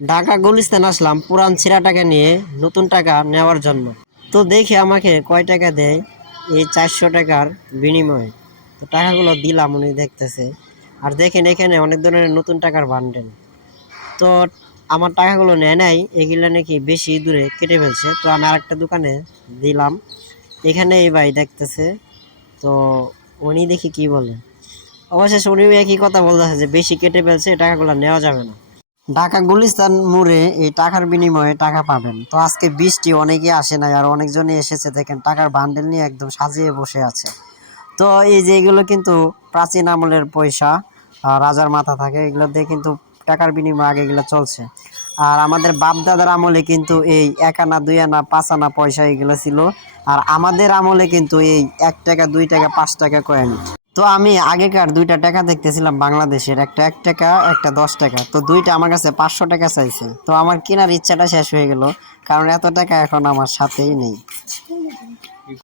ঢাকা গুলিস্তান আসলাম পুরান ছেঁড়া টাকা নিয়ে নতুন টাকা নেওয়ার জন্য। তো দেখি আমাকে কয় টাকা দেয় এই 400 টাকার বিনিময়ে। তো টাকাগুলো দিলাম, উনি দেখতেছে। আর দেখেন এখানে অনেক ধরনের নতুন টাকার বান্ডেল। তো আমার টাকাগুলো নেয় নাই, এগুলা নাকি বেশি দূরে কেটে ফেলছে। তো আমি আরেকটা দোকানে দিলাম, এখানে এই ভাই দেখতেছে। তো উনি দেখি কি বলে। অবশেষে উনিও একই কথা বলতেছে যে বেশি কেটে ফেলছে, টাকাগুলো নেওয়া যাবে না। ঢাকা গুলিস্তান মোড়ে এই টাকার বিনিময়ে টাকা পাবেন। তো আজকে বৃষ্টি, অনেকে আসে নাই, আর অনেকজনই এসেছে। দেখেন টাকার বান্ডেল নিয়ে একদম সাজিয়ে বসে আছে। তো এই যে এগুলো কিন্তু প্রাচীন আমলের পয়সা, রাজার মাথা থাকে, এগুলো দিয়ে কিন্তু টাকার বিনিময়ে আগে এগুলো চলছে। আর আমাদের বাপ দাদার আমলে কিন্তু এই 1 আনা 2 আনা 5 আনা পয়সা এগুলো ছিল। আর আমাদের আমলে কিন্তু এই 1 টাকা 2 টাকা 5 টাকা কয়েন। তো আমি আগেকার দুইটা টাকা দেখতেছিলাম বাংলাদেশের, একটা 1 টাকা, একটা 10 টাকা। তো দুইটা আমার কাছে 500 টাকা চাইছে। তো আমার কেনার ইচ্ছাটা শেষ হয়ে গেল, কারণ এত টাকা এখন আমার সাথেই নেই।